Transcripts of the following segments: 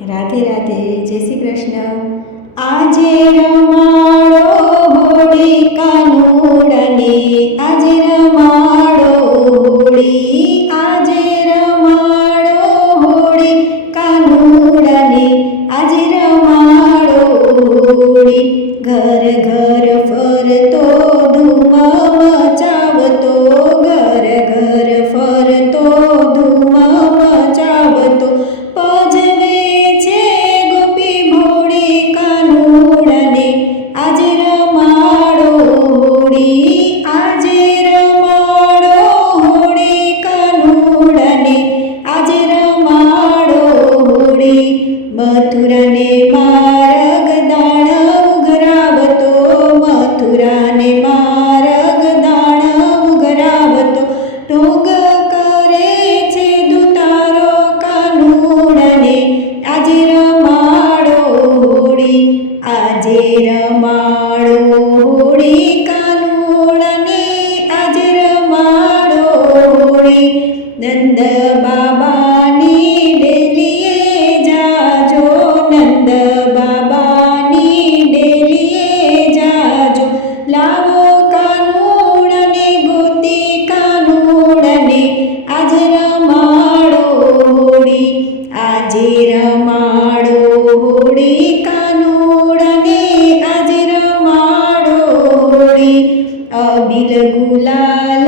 રાધે રાધે જય શ્રી કૃષ્ણ આજે રમાડો હોળી કાનુડની આજે રમાડો હોળી આજે રમાડો હોળી કાનુડ തമ്പുരാൻ ಅಜಿರ ಮಾಡೋ ಹುಡಿ ಕಾನೂಡನೆ ಅಜಿರ ಮಾಡೋ ಹುಡಿ ಅಬಿಲ ಗುಲಾಲ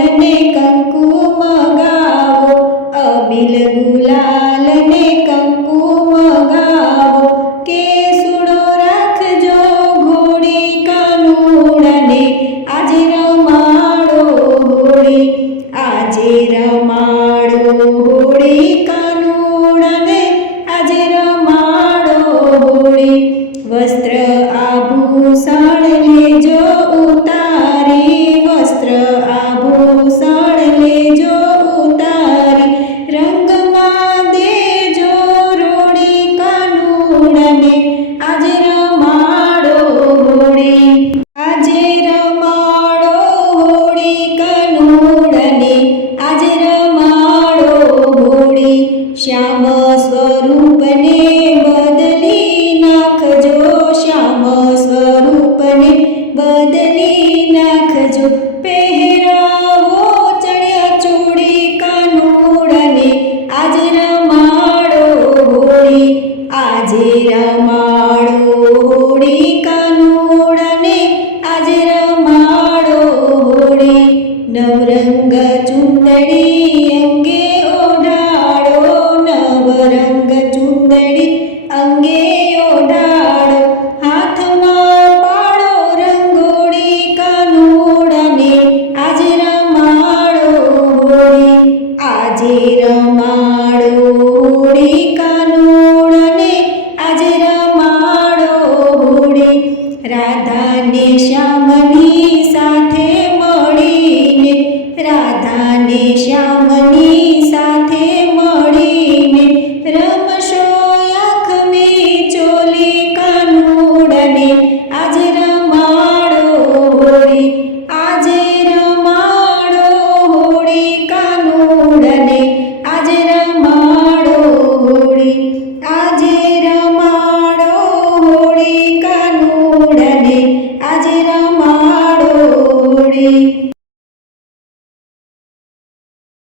રમાડો હોળી કાનુડને આજે રમાડો હોળી. રાધાને શ્યામની સાથે